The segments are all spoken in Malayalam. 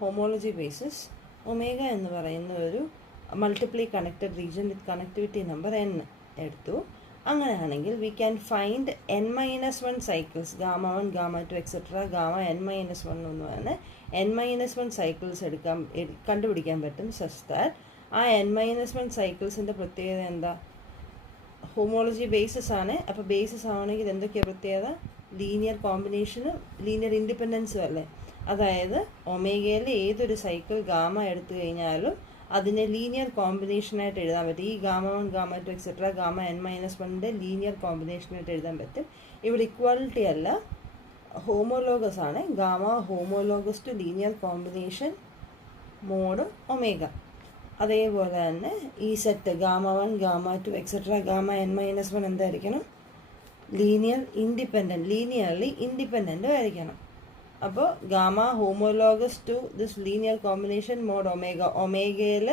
ഹോമോളജി ബേസിസ് ഒമേഗ എന്ന് പറയുന്ന ഒരു multiply connected region with connectivity number n എടുത്തു. അങ്ങനെയാണെങ്കിൽ V can find n-1 cycles gamma 1 gamma 2 etcetera gamma n-1 എന്ന് പറഞ്ഞ് n-1 സൈക്കിൾസ് കണ്ടുപിടിക്കാൻ പറ്റും. സച്ച് ദാറ്റ് ആ n-1 സൈക്കിൾസിൻ്റെ പ്രത്യേകത എന്താ? ഹോമോളജി ബേസിസ് ആണ്. അപ്പോൾ ബേസിസ് ആവണമെങ്കിൽ എന്തൊക്കെയാണ് പ്രത്യേകത? ലീനിയർ കോമ്പിനേഷനും ലീനിയർ ഇൻഡിപെൻഡൻസും അല്ലേ? അതായത് ഒമേഗയിൽ ഏതൊരു സൈക്കിൾ ഗാമ എടുത്തു കഴിഞ്ഞാലും അതിനെ ലീനിയർ കോമ്പിനേഷനായിട്ട് എഴുതാൻ പറ്റും. ഈ gamma 1 gamma 2 etcetera gamma n-1 linear കോമ്പിനേഷനായിട്ട് എഴുതാൻ പറ്റും. ഇവിടെ ഇക്വാലിറ്റി അല്ല, ഹോമോലോഗസ് ആണ്. Gamma homologous to linear combination mod omega. അതേപോലെ തന്നെ ഈ set gamma 1 gamma 2 etcetera gamma n-1 എന്തായിരിക്കണം? ലീനിയർലി ഇൻഡിപെൻഡൻറ്റും ആയിരിക്കണം. അപ്പോൾ gamma homologous to this linear combination mod omega. ഒമേഗയിൽ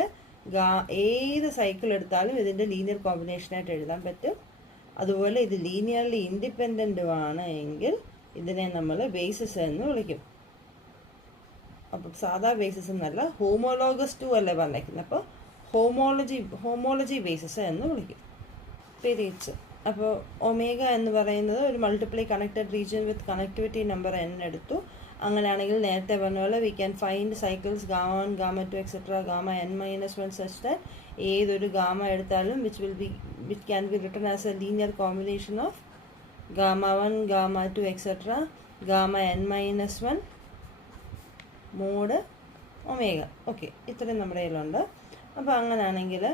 ഏത് സൈക്കിൾ എടുത്താലും ഇതിൻ്റെ ലീനിയർ കോമ്പിനേഷനായിട്ട് എഴുതാൻ പറ്റും. അതുപോലെ ഇത് ലീനിയർലി ഇൻഡിപെൻഡൻറ്റുമാണ് എങ്കിൽ ഇതിനെ നമ്മൾ ബേസിസ് എന്ന് വിളിക്കും. അപ്പം സാധാ ബേസിസ് എന്നല്ല, ഹോമോലോഗസ് ടു അല്ലേ പറഞ്ഞേക്കുന്നത്. അപ്പോൾ ഹോമോളജി ബേസിസ് എന്ന് വിളിക്കും. തിരിച്ച് അപ്പോൾ ഒമേഗ എന്ന് പറയുന്നത് ഒരു multiply connected region with connectivity number n എടുത്തു. അങ്ങനെയാണെങ്കിൽ നേരത്തെ പറഞ്ഞ പോലെ we can find cycles gamma 1 gamma 2 etcetera gamma n-1 such that ഏതൊരു ഗാമ എടുത്താലും which can be written as a linear combination of gamma 1 gamma 2 etcetera gamma n-1 mod omega. Okay, ഇത്രയും നമ്മുടെ കയ്യിലുണ്ട്. അപ്പോൾ അങ്ങനെയാണെങ്കിൽ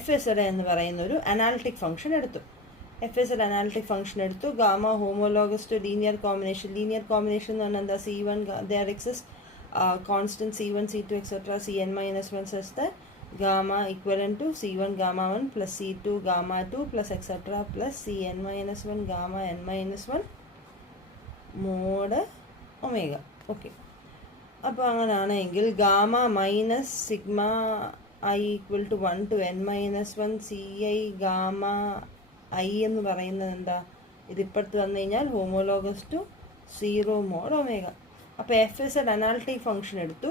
FZ എന്ന് പറയുന്ന ഒരു അനാലിറ്റിക് ഫംഗ്ഷൻ എടുത്തു. FZ അനാലിറ്റിക് ഫംഗ്ഷൻ എടുത്തു. Gamma homologous to linear combination എന്ന് പറഞ്ഞാൽ എന്താ? C1 there exists constant C1 C2 etc. Cn-1 such that gamma equivalent to C1 gamma 1 plus C2 gamma 2 plus etc. plus Cn-1 gamma n-1 mod omega. Okay, അപ്പോൾ അങ്ങനെയാണെങ്കിൽ gamma minus sigma i equal to 1 to n-1 ci gamma i എന്ന് പറയുന്നത് എന്താ? ഇതിപ്പോഴത്ത് വന്നു കഴിഞ്ഞാൽ ഹോമോലോഗസ് ടു 0 മോഡ് ഒമേഗ. അപ്പോൾ FZ അനാലിറ്റിക് ഫംഗ്ഷൻ എടുത്തു.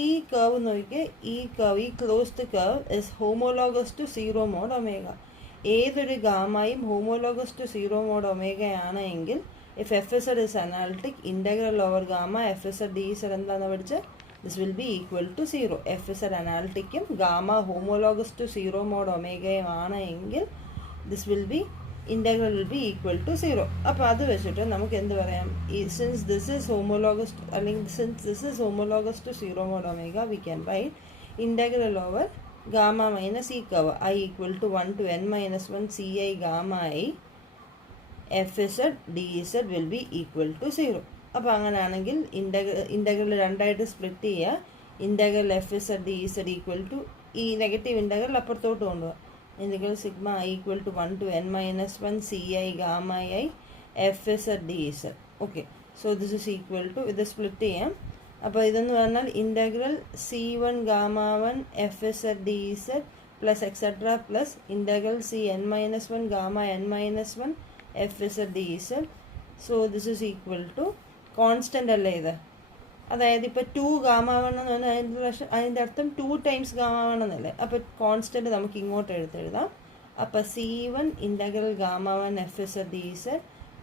ഈ കർവ് നോക്കിയാൽ ഈ closed curve is homologous to 0 mod omega. ഏതൊരു ഗാമയും ഹോമോലോഗസ് ടു 0 മോഡ് ഒമേഗയാണ് എങ്കിൽ if FZ is analytic, integral over gamma FZ dz എന്താണെന്ന് പഠിച്ച് this will be equal to 0. FZ അനാലിറ്റിക്കും ഗാമ ഹോമോലോഗസ് ടു 0 മോഡ് ഒമേഗയും ആണ് എങ്കിൽ this will be integral will be equal to 0. അപ്പോൾ അത് വെച്ചിട്ട് നമുക്ക് എന്ത് പറയാം? since this is homologous to 0 mod omega, we can write integral over gamma minus e curve I equal to 1 to n-1 ci gamma I FZ dz will be equal to 0. അപ്പോൾ അങ്ങനെയാണെങ്കിൽ ഇൻ്റഗ്രൽ രണ്ടായിട്ട് സ്പ്ലിറ്റ് ചെയ്യുക. Integral FZ dz equal to ഈ നെഗറ്റീവ് ഇൻ്റഗ്രൽ അപ്പുറത്തോട്ട് കൊണ്ടുപോകുക. integral sigma I equal to 1 to n-1 ci gamma I FZ dz. ഓക്കെ, so this is equal to ഇത് സ്പ്ലിറ്റ് ചെയ്യാം. അപ്പോൾ ഇതെന്ന് പറഞ്ഞാൽ integral C1 gamma 1 FZ dz plus etcetera plus integral Cn-1 gamma n-1 FZ dz. So this is equal to constant അല്ലേ ഇത്? അതായത് ഇപ്പോൾ 2 ഗാമ 1 എന്ന് പറഞ്ഞാൽ അതിൻ്റെ അർത്ഥം 2 ടൈംസ് ഗാമ 1 എന്നല്ലേ? അപ്പോൾ കോൺസ്റ്റൻറ്റ് നമുക്ക് ഇങ്ങോട്ട് എടുത്തെഴുതാം. അപ്പോൾ C1 integral gamma 1 FZ dz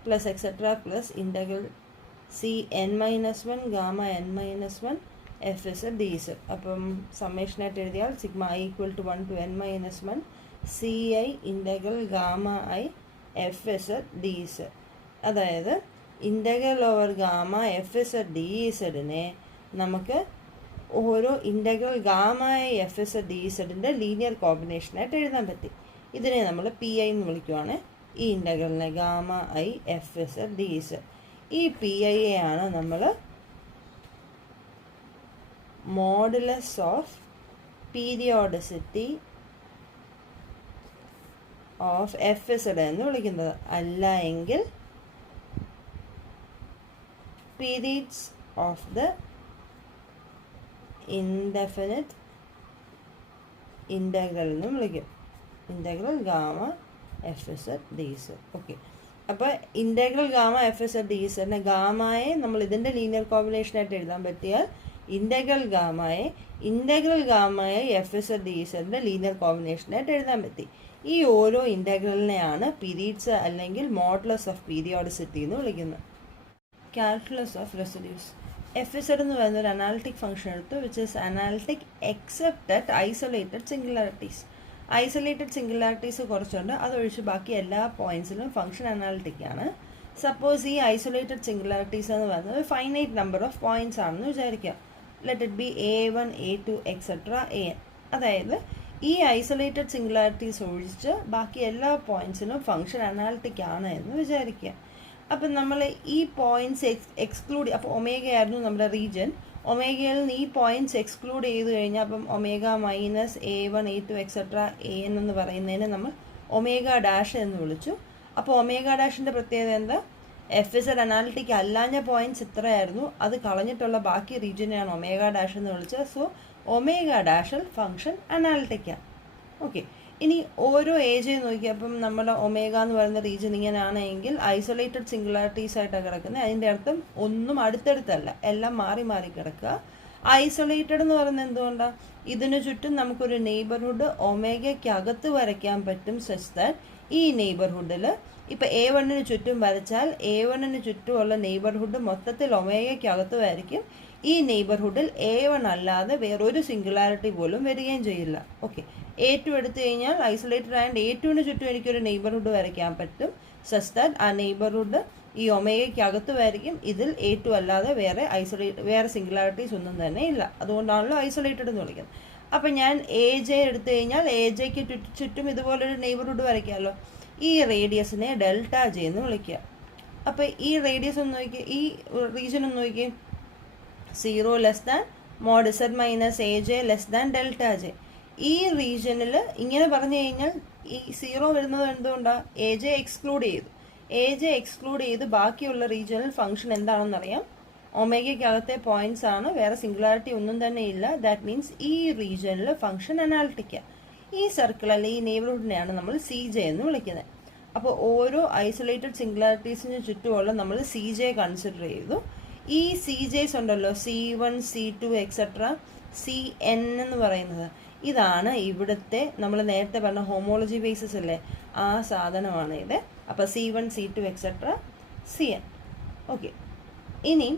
plus etcetera plus integral Cn-1 gamma n-1 FZ dz. അപ്പം സമ്മേഷനായിട്ട് എഴുതിയാൽ sigma I equal to 1 to n-1 ci integral gamma I FZ dz. അതായത് integral over gamma FZ dz നമുക്ക് ഓരോ integral gamma FZ dz linear കോമ്പിനേഷനായിട്ട് എഴുതാൻ പറ്റി. ഇതിനെ നമ്മൾ PI എന്ന് വിളിക്കുവാണ്. ഈ ഇൻ്റഗ്രലിനെ ഗാമ I FZ dz. ഈ PI ആണ് നമ്മൾ modulus of periodicity of FZ എന്ന് വിളിക്കുന്നത്. അല്ല എങ്കിൽ periods of the indefinite integral എന്നും വിളിക്കും. Integral gamma FZ dz. Okay, അപ്പോൾ ഇൻ്റഗ്രൽ ഗാമ FZ dz ഗാമയെ നമ്മൾ ഇതിൻ്റെ ലീനിയർ കോമ്പിനേഷനായിട്ട് എഴുതാൻ പറ്റിയാൽ ഇൻ്റഗ്രൽ ഗാമയെ എഫ് ഇസഡ് ഡി ഇസഡിൻ്റെ ലീനിയർ കോമ്പിനേഷനായിട്ട് എഴുതാൻ പറ്റി. ഈ ഓരോ ഇൻ്റഗ്രലിനെയാണ് പീരീഡ്സ് അല്ലെങ്കിൽ മോഡുലസ് ഓഫ് പീരിയോഡിസിറ്റി എന്ന് വിളിക്കുന്നത്. Calculus of residues. F Z എന്ന് പറയുന്ന ഒരു അനാലിറ്റിക് ഫംഗ്ഷൻ എടുത്തു, which is analytic except at isolated singularities. Isolated singularities കുറച്ചുണ്ട്, അതൊഴിച്ച് ബാക്കി എല്ലാ പോയിന്റ്സിലും ഫംഗ്ഷൻ അനാലിറ്റിക് ആണ്. സപ്പോസ് ഈ ഐസൊലേറ്റഡ് സിംഗുലാരിറ്റീസ് എന്ന് പറയുന്നത് ഫൈനൈറ്റ് നമ്പർ ഓഫ് പോയിന്റ്സ് ആണെന്ന് വിചാരിക്കാം. Let it be A1 A2 etcetera AN. അതായത് ഈ ഐസൊലേറ്റഡ് സിംഗുലാരിറ്റീസ് ഒഴിച്ച് ബാക്കി എല്ലാ പോയിന്റ്സിലും ഫംഗ്ഷൻ അനാലിറ്റിക് ആണ് എന്ന് വിചാരിക്കുക. അപ്പം നമ്മൾ ഈ പോയിന്റ്സ് എക്സ്ക്ലൂഡ്, അപ്പോൾ ഒമേഗ ആയിരുന്നു നമ്മുടെ റീജിയൻ. ഒമേഗയിൽ നിന്ന് ഈ പോയിന്റ്സ് എക്സ്ക്ലൂഡ് ചെയ്ത് കഴിഞ്ഞാൽ അപ്പം omega minus A1 A2 etcetera AN എന്ന് പറയുന്നതിനെ നമ്മൾ ഒമേഗ ഡാഷ് എന്ന് വിളിച്ചു. അപ്പോൾ ഒമേഗ ഡാഷിൻ്റെ പ്രത്യേകത എന്താ? എഫ് ഇസഡ് അനാലിറ്റിക് അല്ലാഞ്ഞ പോയിന്റ്സ് ഇത്രയായിരുന്നു, അത് കളഞ്ഞിട്ടുള്ള ബാക്കി റീജിയനെയാണ് ഒമേഗ ഡാഷ് എന്ന് വിളിച്ചത്. സോ ഒമേഗ ഡാഷിൽ ഫംഗ്ഷൻ അനാലിറ്റിക്കാണ്. ഓക്കെ, ഇനി ഓരോ ഏജ് നോക്കിയപ്പം നമ്മുടെ ഒമേഗ എന്ന് പറയുന്ന റീജിയൻ ഇങ്ങനെയാണെങ്കിൽ ഐസൊലേറ്റഡ് സിംഗുലാരിറ്റീസ് ആയിട്ടാണ് കിടക്കുന്നത്. അതിൻ്റെ അർത്ഥം ഒന്നും അടുത്തടുത്തല്ല, എല്ലാം മാറി മാറി കിടക്കുക. ഐസൊലേറ്റഡ് എന്ന് പറയുന്നത് എന്തുകൊണ്ടാണ്? ഇതിനു ചുറ്റും നമുക്കൊരു നെയ്ബർഹുഡ് ഒമേഗയ്ക്കകത്ത് വരയ്ക്കാൻ പറ്റും. സച്ച് ദാറ്റ് ഈ നെയ്ബർഹുഡിൽ ഇപ്പം A1 ചുറ്റും വരച്ചാൽ A1 ചുറ്റുമുള്ള നെയ്ബർഹുഡ് മൊത്തത്തിൽ ഒമേഗയ്ക്കകത്ത് വരയ്ക്കും. ഈ നെയ്ബർഹുഡിൽ A1 അല്ലാതെ വേറൊരു സിംഗുലാരിറ്റി പോലും വരികയും ചെയ്യില്ല. ഓക്കെ, A2 എടുത്തു കഴിഞ്ഞാൽ ഐസൊലേറ്റഡ് ആൻഡ് A2 ചുറ്റും എനിക്കൊരു നെയ്ബർഹുഡ് വരയ്ക്കാൻ പറ്റും. സച്ച് ദാറ്റ് ആ നെയ്ബർഹുഡ് ഈ ഒമേഗയ്ക്കകത്ത് വരയ്ക്കും. ഇതിൽ A2 അല്ലാതെ വേറെ സിംഗുലാരിറ്റീസ് ഒന്നും തന്നെ ഇല്ല. അതുകൊണ്ടാണല്ലോ ഐസൊലേറ്റഡ് എന്ന് വിളിക്കുന്നത്. അപ്പം ഞാൻ AJ എടുത്തു കഴിഞ്ഞാൽ AJക്ക് ചുറ്റും ഇതുപോലൊരു നെയ്ബർഹുഡ് വരയ്ക്കാമല്ലോ. ഈ റേഡിയസിനെ ഡെൽറ്റ ജെ എന്ന് വിളിക്കുക. അപ്പോൾ ഈ റേഡിയസ് ഒന്ന് നോക്കി, ഈ റീജിയൻ ഒന്ന് നോക്കി, 0 less than mod Z minus AJ less than delta J. ഈ റീജിയനിൽ ഇങ്ങനെ പറഞ്ഞു കഴിഞ്ഞാൽ ഈ 0 വരുന്നത് എന്തുകൊണ്ടാണ്? AJ എക്സ്ക്ലൂഡ് ചെയ്തു. AJ എക്സ്ക്ലൂഡ് ചെയ്ത് ബാക്കിയുള്ള റീജിയനിൽ ഫംഗ്ഷൻ എന്താണെന്നറിയാം. ഒമേഗയ്ക്കകത്തെ പോയിന്റ്സ് ആണ്, വേറെ സിംഗുലാരിറ്റി ഒന്നും തന്നെ ഇല്ല. ദാറ്റ് മീൻസ് ഈ റീജിയനിൽ ഫംഗ്ഷൻ അനാലിറ്റിക്കാണ്. ഈ സർക്കിൾ അല്ലെങ്കിൽ ഈ നെയ്ബർഹുഡിനെയാണ് നമ്മൾ CJ എന്ന് വിളിക്കുന്നത്. അപ്പോൾ ഓരോ ഐസൊലേറ്റഡ് സിംഗുലാരിറ്റീസിന് ചുറ്റുമുള്ള നമ്മൾ CJ കൺസിഡർ ചെയ്തു. ഈ CJs ഉണ്ടല്ലോ, C1 C2 എക്സെട്ര CN എന്ന് പറയുന്നത്, ഇതാണ് ഇവിടുത്തെ നമ്മൾ നേരത്തെ പറഞ്ഞ ഹോമോളജി ബേസിസ് അല്ലേ, ആ സാധനമാണ് ഇത്. അപ്പോൾ C1 C2 etcetera CN. Okay, ഇനി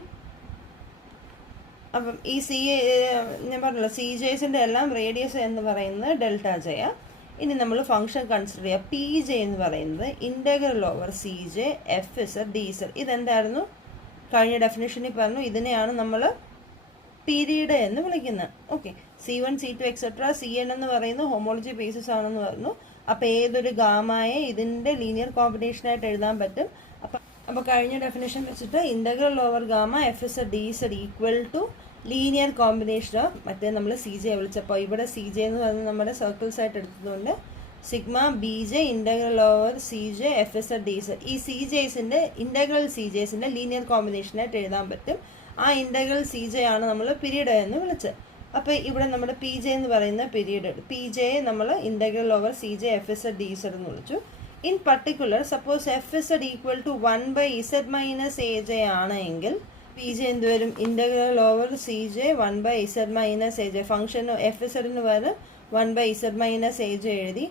അപ്പം ഈ ഞാൻ പറഞ്ഞല്ലോ CJസിൻ്റെ എല്ലാം റേഡിയസ് എന്ന് പറയുന്നത് ഡെൽറ്റ ജെയാണ്. ഇനി നമ്മൾ ഫംഗ്ഷൻ കൺസിഡർ ചെയ്യുക. PJ എന്ന് പറയുന്നത് integral over CJ F Z D Z. ഇതെന്തായിരുന്നു? കഴിഞ്ഞ ഡെഫിനേഷനിൽ പറഞ്ഞു, ഇതിനെയാണ് നമ്മൾ പീരീഡ് എന്ന് വിളിക്കുന്നത്. Okay, C1 C2 etcetera CN എന്ന് പറയുന്നത് ഹോമോളജി ബേസിസ് ആണെന്ന് പറഞ്ഞു. അപ്പോൾ ഏതൊരു ഗാമയെ ഇതിൻ്റെ ലീനിയർ കോമ്പിനേഷനായിട്ട് എഴുതാൻ പറ്റും. അപ്പോൾ കഴിഞ്ഞ ഡെഫിനേഷൻ വെച്ചിട്ട് integral over gamma F Z D Z equal to linear combination of മറ്റേ നമ്മൾ CJ വിളിച്ചപ്പോൾ ഇവിടെ CJ എന്ന് പറയുന്നത് നമ്മുടെ സർക്കിൾസ് ആയിട്ട് എടുത്തതുകൊണ്ട് sigma BJ integral over CJ F Z D Z. ഈ CJസിൻ്റെ ഇൻ്റഗ്രൽ CJസിൻ്റെ ലീനിയർ കോമ്പിനേഷനായിട്ട് എഴുതാൻ പറ്റും. ആ ഇൻ്റഗ്രൽ CJ ആണ് നമ്മൾ പീരീഡ് എന്ന് വിളിച്ചത്. അപ്പോൾ ഇവിടെ നമ്മുടെ PJ എന്ന് പറയുന്ന പീരീഡ്, PJ നമ്മൾ integral over CJ F Z D Z എന്ന് വിളിച്ചു. In particular suppose F Z equal to 1/z minus AJ ആണെങ്കിൽ PJ എന്ത് വരും? Integral over CJ 1/z minus AJ. Function F ഇസഡിന് പകരം 1/z മൈനസ് AJ എഴുതി.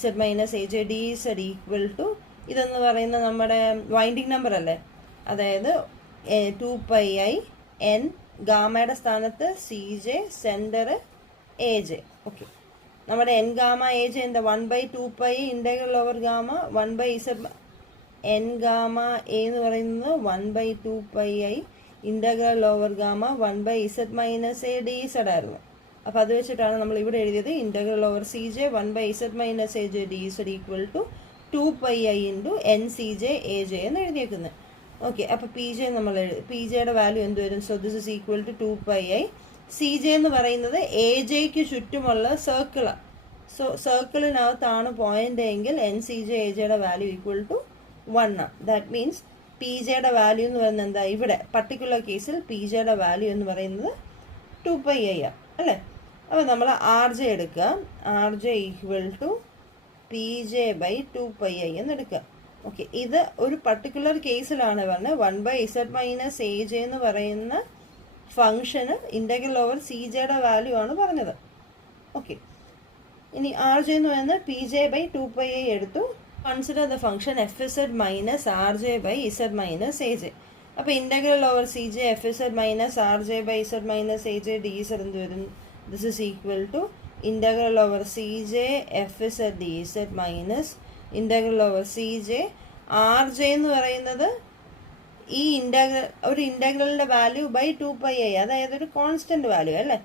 Z minus AJ D Z equal to ഇതെന്ന് പറയുന്ന നമ്മുടെ വൈൻഡിങ് നമ്പർ അല്ലേ, അതായത് 2πiN, ഗാമയുടെ സ്ഥാനത്ത് CJ, സെൻറ്റർ AJ. ഓക്കെ, നമ്മുടെ N ഗാമ AJ എന്താ? 1/2π integral over gamma 1/z. N ഗാമ A എന്ന് പറയുന്നത് 1/2πi integral over gamma 1/z minus A D Z ആയിരുന്നു. അപ്പോൾ അത് വെച്ചിട്ടാണ് നമ്മൾ ഇവിടെ എഴുതിയത് integral over CJ 1/z minus AJ D Z equal to 2πi into NCJ AJ എന്ന് എഴുതിയേക്കുന്നത്. ഓക്കെ, അപ്പോൾ PJ നമ്മൾ PJയുടെ വാല്യൂ എന്ത് വരും? So this is equal to 2πi. CJ എന്ന് പറയുന്നത് AJക്ക് ചുറ്റുമുള്ള സർക്കിളാണ്. സോ സർക്കിളിനകത്താണ് പോയിന്റ് എങ്കിൽ NCJ AJയുടെ വാല്യൂ ഈക്വൽ ടു 1 ആണ്. ദാറ്റ് മീൻസ് PJയുടെ വാല്യൂ എന്ന് പറയുന്നത് എന്താ? ഇവിടെ പർട്ടിക്കുലർ കേസിൽ PJയുടെ വാല്യൂ എന്ന് പറയുന്നത് 2πi ആണ് അല്ലേ. അപ്പോൾ നമ്മൾ RJ എടുക്കുക. RJ ഈക്വൽ ടു PJ/2πi എന്ന് എടുക്കുക. ഓക്കെ, ഇത് ഒരു പർട്ടിക്കുലർ കേസിലാണ് പറഞ്ഞത് 1/z മൈനസ് AJ എന്ന് പറയുന്ന ഫംഗ്ഷന് ഇൻ്റഗ്രൽ ഓവർ സി ജെയുടെ വാല്യൂ ആണ് പറഞ്ഞത്. ഓക്കെ, ഇനി ആർ ജെ എന്ന് പറയുന്നത് പി ജെ ബൈ 2πi എടുത്തു. Consider the function F Z minus R J by Z minus A J. അപ്പോൾ integral over C J F Z minus R J by Z minus A J D Z എന്ത് വരും? This is equal to integral over C J F Z D Z minus integral over C J R J എന്ന് പറയുന്നത് ഈ ഒരു ഇൻ്റഗ്രലിൻ്റെ വാല്യൂ ബൈ 2πi, അതായത് ഒരു കോൺസ്റ്റൻറ്റ് വാല്യൂ അല്ലേ.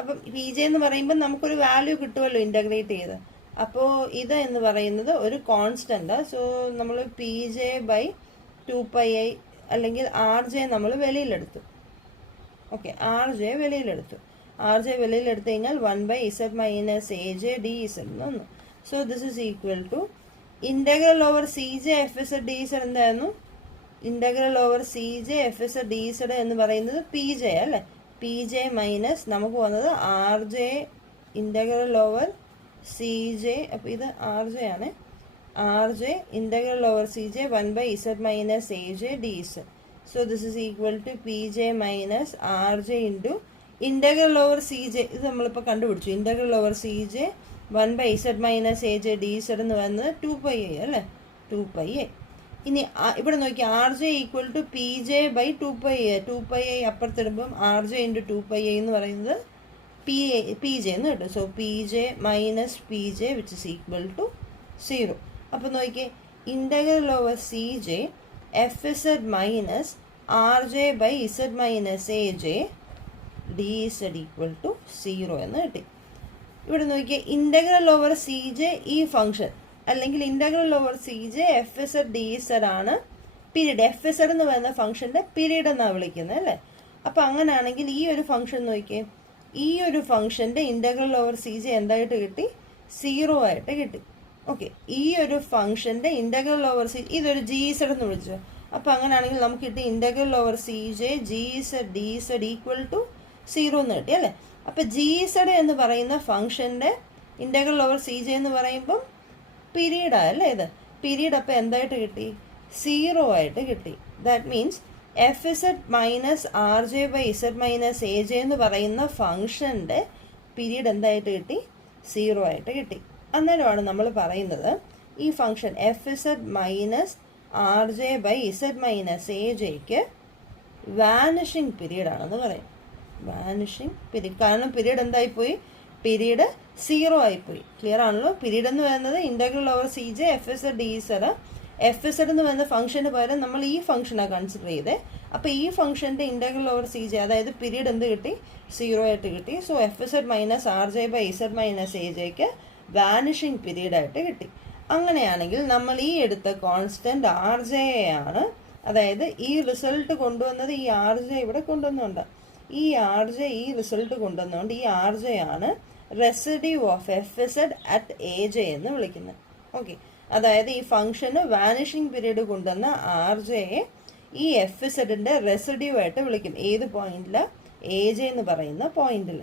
അപ്പം പി ജെ എന്ന് പറയുമ്പോൾ നമുക്കൊരു വാല്യൂ കിട്ടുമല്ലോ ഇൻ്റഗ്രേറ്റ് ചെയ്ത്. അപ്പോൾ ഇത് എന്ന് പറയുന്നത് ഒരു കോൺസ്റ്റൻ്റ്. സോ നമ്മൾ പി ജെ ബൈ 2πi അല്ലെങ്കിൽ ആർ ജെ നമ്മൾ വെളിയിലെടുത്തു. ഓക്കെ, ആർ ജെ വെളിയിലെടുത്തു. ആർ ജെ വെളിയിലെടുത്ത് കഴിഞ്ഞാൽ 1/z minus A J D Z എന്ന് വന്നു. So this is equal to integral over C J F Z D Z എന്തായിരുന്നു? Integral over C J F Z D Z എന്ന് പറയുന്നത് പി ജെ അല്ലേ. പി ജെ മൈനസ് നമുക്ക് വന്നത് R J integral over C J. അപ്പോൾ ഇത് ആർ ജെ ആണ്. R J integral over C J 1/z minus A J D Z. So this is equal to P J minus R J into integral over C J. ഇത് നമ്മളിപ്പോൾ കണ്ടുപിടിച്ചു. Integral over C J 1/z minus A J D Z എന്ന് പറയുന്നത് 2πi അല്ലേ, 2πi. ഇനി ഇവിടെ നോക്കി R J equal to P J by 2πi അപ്പുറത്തിടുമ്പം ആർ ജെ ഇൻറ്റു 2πi എന്ന് പറയുന്നത് പി ജെ എന്ന് കിട്ടും. So P J minus P J which is equal to 0. അപ്പോൾ നോക്കിയേ integral over C J F Z minus R J by Z minus A J D Z equal to 0 എന്ന് കിട്ടി. ഇവിടെ നോക്കിയേ ഇൻ്റഗ്രൽ ഓവർ സി ജെ ഈ ഫംഗ്ഷൻ അല്ലെങ്കിൽ integral over C J F Z D Z ആണ് പീരീഡ്. എഫ് ഇസഡ് എന്ന് പറയുന്ന ഫംഗ്ഷൻ്റെ പീരീഡ് എന്നാണ് വിളിക്കുന്നത് അല്ലേ. അപ്പോൾ അങ്ങനെയാണെങ്കിൽ ഈ ഒരു ഫംഗ്ഷൻ നോക്കിയേ, ഈ ഒരു ഫംഗ്ഷൻ്റെ ഇൻ്റഗ്രൽ ഓവർ സി ജെ എന്തായിട്ട് കിട്ടി? 0 ആയിട്ട് കിട്ടി. ഓക്കെ, ഈ ഒരു ഫംഗ്ഷൻ്റെ ഇൻ്റഗ്രൽ ഓവർ സി ഇതൊരു ജി ഇസഡ് എന്ന് വിളിച്ചു. അപ്പോൾ അങ്ങനെയാണെങ്കിൽ നമുക്ക് കിട്ടി integral over C J G Z D Z equal to 0 എന്ന് കിട്ടി അല്ലേ. അപ്പോൾ ജി ഇസഡ് എന്ന് പറയുന്ന ഫംഗ്ഷൻ്റെ ഇൻ്റഗ്രൽ ഓവർ സി ജെ എന്ന് പറയുമ്പം പീരീഡായല്ലേ ഇത്. പീരീഡ് അപ്പോൾ എന്തായിട്ട് കിട്ടി? 0 ആയിട്ട് കിട്ടി. That means F Z minus R J by Z minus A J എന്ന് പറയുന്ന ഫംഗ്ഷൻ്റെ പീരീഡ് എന്തായിട്ട് കിട്ടി? 0 ആയിട്ട് കിട്ടി. അന്നേരമാണ് നമ്മൾ പറയുന്നത് ഈ function F Z minus R J by Z minus A ജെക്ക് വാനിഷിങ് പീരീഡാണെന്ന് പറയും. Vanishing period. കാരണം പീരീഡ് എന്തായിപ്പോയി? പീരീഡ് 0 ആയിപ്പോയി. ക്ലിയർ ആണല്ലോ. പീരീഡ് എന്ന് പറയുന്നത് integral over C J F Z D Z. F Z എന്ന് പറയുന്ന ഫംഗ്ഷന് പകരം നമ്മൾ ഈ ഫംഗ്ഷനാണ് കൺസിഡർ ചെയ്തത്. അപ്പോൾ ഈ ഫംഗ്ഷൻ്റെ ഇൻ്റഗ്രൽ ഓവർ സി ജെ അതായത് പീരീഡ് എന്ത് കിട്ടി? 0 ആയിട്ട് കിട്ടി. So F Z minus R J by Z minus A ജെക്ക് വാനിഷിങ് പീരീഡായിട്ട് കിട്ടി. അങ്ങനെയാണെങ്കിൽ നമ്മൾ ഈ എടുത്ത കോൺസ്റ്റൻറ്റ് ആർ ജെ ആണ്. അതായത് ഈ റിസൾട്ട് കൊണ്ടുവന്നത് ഈ ആർ ജെ ഇവിടെ കൊണ്ടുവന്നുണ്ട്. ഈ ആർ ജെ ഈ റിസൾട്ട് കൊണ്ടുവന്നുകൊണ്ട് ഈ ആർ ജെ ആണ് residue of F Z at A J എന്ന് വിളിക്കുന്നത്. ഓക്കെ, അതായത് ഈ ഫംഗ്ഷന് വാനിഷിങ് പീരീഡ് കൊണ്ടുവന്ന ആർ ജെയെ ഈ എഫ് ഇസഡിൻ്റെ റെസിഡ്യൂ ആയിട്ട് വിളിക്കും. ഏത് പോയിന്റിൽ? എ ജെ എന്ന് പറയുന്ന പോയിന്റിൽ.